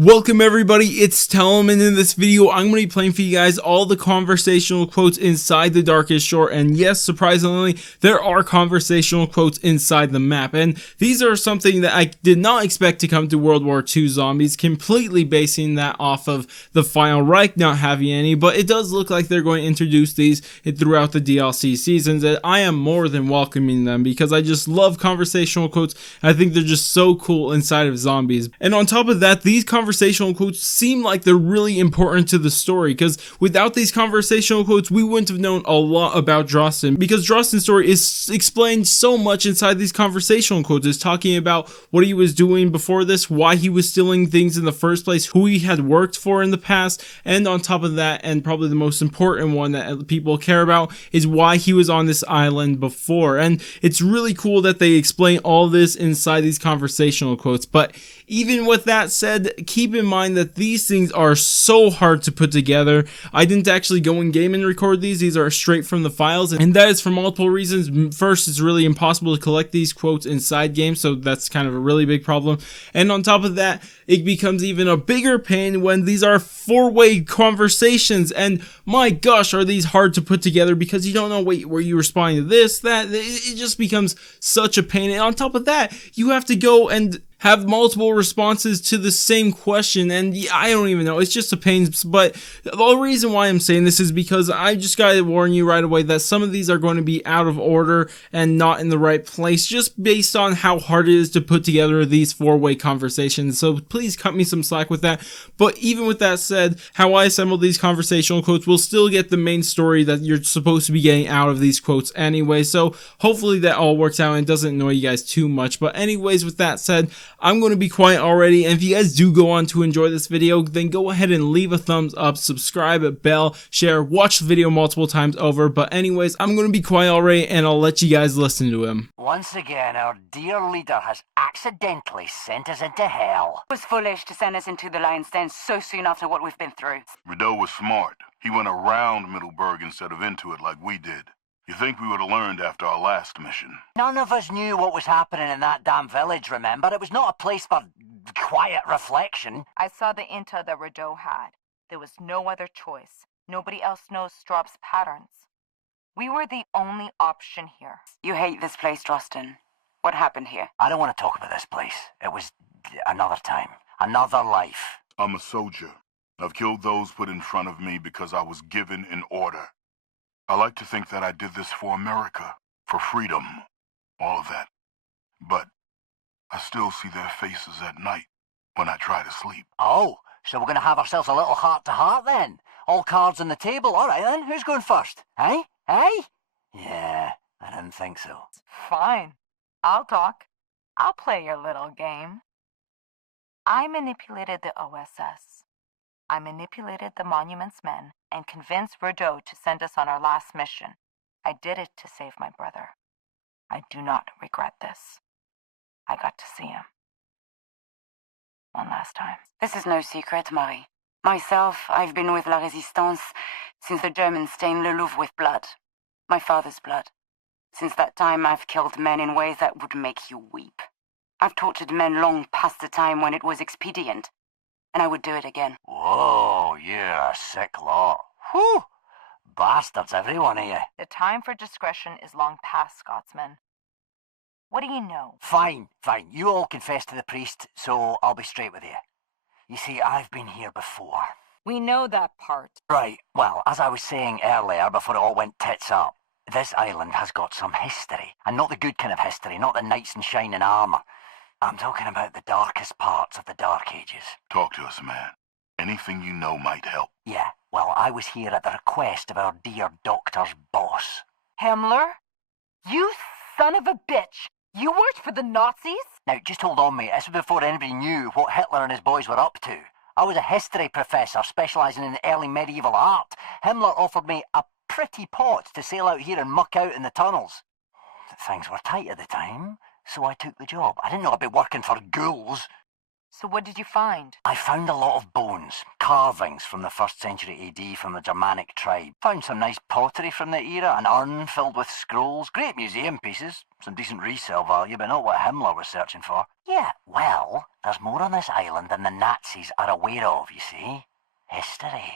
Welcome everybody, it's Telem, and in this video I'm going to be playing for you guys all the conversational quotes inside the Darkest Shore. And yes, surprisingly, there are conversational quotes inside the map, and these are something that I did not expect to come to World War II Zombies, completely basing that off of the Final Reich not having any, but it does look like they're going to introduce these throughout the DLC seasons, and I am more than welcoming them because I just love conversational quotes. I think they're just so cool inside of Zombies. And on top of that, these conversational quotes seem like they're really important to the story, because without these conversational quotes we wouldn't have known a lot about Drostan, because Drostan's story is explained so much inside these conversational quotes. It's talking about what he was doing before this, why he was stealing things in the first place, who he had worked for in the past, and on top of that, and probably the most important one that people care about, is why he was on this island before. And it's really cool that they explain all this inside these conversational quotes. But even with that said, keep in mind that these things are so hard to put together. I didn't actually go in game and record these are straight from the files, and that is for multiple reasons. First, it's really impossible to collect these quotes inside games, so that's kind of a really big problem. And on top of that, it becomes even a bigger pain when these are four-way conversations, and my gosh, are these hard to put together because you don't know, wait, were you responding to this, that? It just becomes such a pain. And on top of that, you have to go and have multiple responses to the same question, and I don't even know, it's just a pain. But the reason why I'm saying this is because I just gotta warn you right away that some of these are going to be out of order and not in the right place, just based on how hard it is to put together these four-way conversations. So please cut me some slack with that. But even with that said, how I assemble these conversational quotes will still get the main story that you're supposed to be getting out of these quotes anyway, so hopefully that all works out and doesn't annoy you guys too much. But anyways, with that said, I'm going to be quiet already, and if you guys do go on to enjoy this video, then go ahead and leave a thumbs up, subscribe, bell, share, watch the video multiple times over. But anyways, I'm going to be quiet already, and I'll let you guys listen to him. Once again, our dear leader has accidentally sent us into hell. It was foolish to send us into the lion's den so soon after what we've been through. Rideau was smart. He went around Middleburg instead of into it like we did. You think we would have learned after our last mission? None of us knew what was happening in that damn village, remember? It was not a place for quiet reflection. I saw the intel that Rideau had. There was no other choice. Nobody else knows Straub's patterns. We were the only option here. You hate this place, Drostan. What happened here? I don't want to talk about this place. It was another time. Another life. I'm a soldier. I've killed those put in front of me because I was given an order. I like to think that I did this for America, for freedom, all of that. But I still see their faces at night when I try to sleep. Oh, so we're going to have ourselves a little heart-to-heart then? All cards on the table? All right then, who's going first? Eh? Eh? Yeah, I didn't think so. Fine. I'll talk. I'll play your little game. I manipulated the OSS. I manipulated the Monument's men and convinced Rideau to send us on our last mission. I did it to save my brother. I do not regret this. I got to see him. One last time. This is no secret, Marie. Myself, I've been with La Résistance since the Germans stained Le Louvre with blood. My father's blood. Since that time, I've killed men in ways that would make you weep. I've tortured men long past the time when it was expedient. And I would do it again. Whoa, you're a sick lot. Whew! Bastards, every one of you. The time for discretion is long past, Scotsman. What do you know? Fine. You all confess to the priest, so I'll be straight with you. You see, I've been here before. We know that part. Right, well, as I was saying earlier, before it all went tits up, this island has got some history. And not the good kind of history, not the knights in shining armour. I'm talking about the darkest parts of the Dark Ages. Talk to us, man. Anything you know might help. Yeah, well, I was here at the request of our dear doctor's boss. Himmler? You son of a bitch! You worked for the Nazis? Now, just hold on, mate. This was before anybody knew what Hitler and his boys were up to. I was a history professor specialising in early medieval art. Himmler offered me a pretty pot to sail out here and muck out in the tunnels. Things were tight at the time, so I took the job. I didn't know I'd be working for ghouls. So what did you find? I found a lot of bones, carvings from the 1st century AD from the Germanic tribe. Found some nice pottery from the era, an urn filled with scrolls, great museum pieces, some decent resale value, but not what Himmler was searching for. Yeah, well, there's more on this island than the Nazis are aware of, you see. History.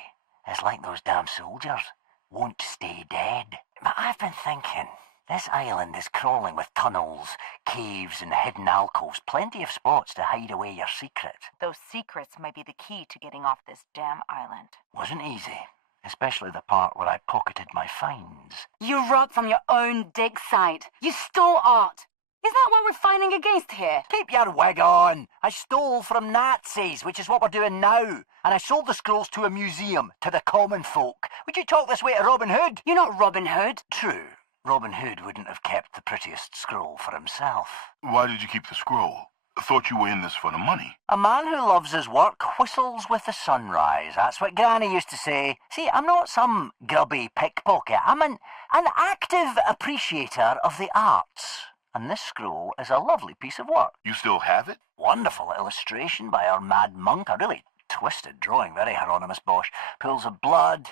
It's like those damn soldiers. Won't stay dead. But I've been thinking, this island is crawling with tunnels, caves and hidden alcoves. Plenty of spots to hide away your secret. Those secrets might be the key to getting off this damn island. Wasn't easy. Especially the part where I pocketed my finds. You robbed from your own dig site. You stole art. Is that what we're fighting against here? Keep your wig on. I stole from Nazis, which is what we're doing now. And I sold the scrolls to a museum, to the common folk. Would you talk this way to Robin Hood? You're not Robin Hood. True. Robin Hood wouldn't have kept the prettiest scroll for himself. Why did you keep the scroll? I thought you were in this for the money. A man who loves his work whistles with the sunrise. That's what Granny used to say. See, I'm not some grubby pickpocket. I'm an active appreciator of the arts. And this scroll is a lovely piece of work. You still have it? Wonderful illustration by our mad monk. A really twisted drawing, very Hieronymus Bosch. Pools of blood,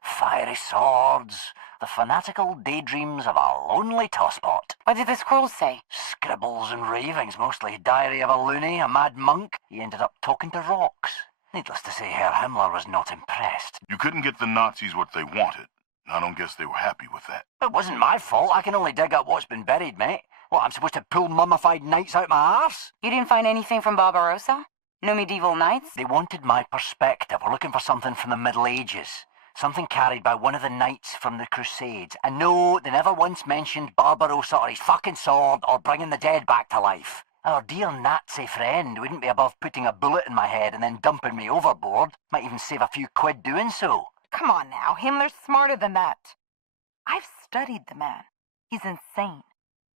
fiery swords, the fanatical daydreams of a lonely tosspot. What did the scroll say? Scribbles and ravings, mostly. Diary of a loony, a mad monk. He ended up talking to rocks. Needless to say, Herr Himmler was not impressed. You couldn't get the Nazis what they wanted. I don't guess they were happy with that. It wasn't my fault. I can only dig up what's been buried, mate. What, I'm supposed to pull mummified knights out my arse? You didn't find anything from Barbarossa? No medieval knights? They wanted my perspective. We're looking for something from the Middle Ages. Something carried by one of the knights from the Crusades. And no, they never once mentioned Barbarossa or his fucking sword or bringing the dead back to life. Our dear Nazi friend wouldn't be above putting a bullet in my head and then dumping me overboard. Might even save a few quid doing so. Come on now, Himmler's smarter than that. I've studied the man. He's insane.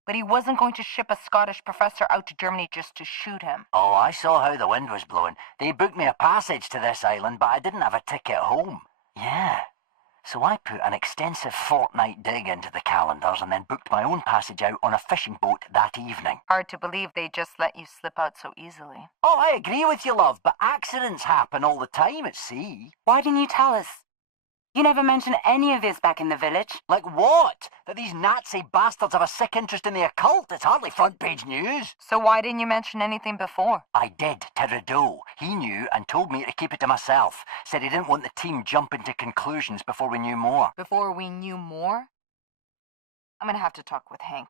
But he wasn't going to ship a Scottish professor out to Germany just to shoot him. Oh, I saw how the wind was blowing. They booked me a passage to this island, but I didn't have a ticket home. Yeah. So I put an extensive fortnight dig into the calendars and then booked my own passage out on a fishing boat that evening. Hard to believe they just let you slip out so easily. Oh, I agree with you, love, but accidents happen all the time at sea. Why didn't you tell us? You never mentioned any of this back in the village. Like what? That these Nazi bastards have a sick interest in the occult? It's hardly front page news. So why didn't you mention anything before? I did to Rideau. He knew and told me to keep it to myself. Said he didn't want the team jumping to conclusions before we knew more. Before we knew more? I'm gonna have to talk with Hank.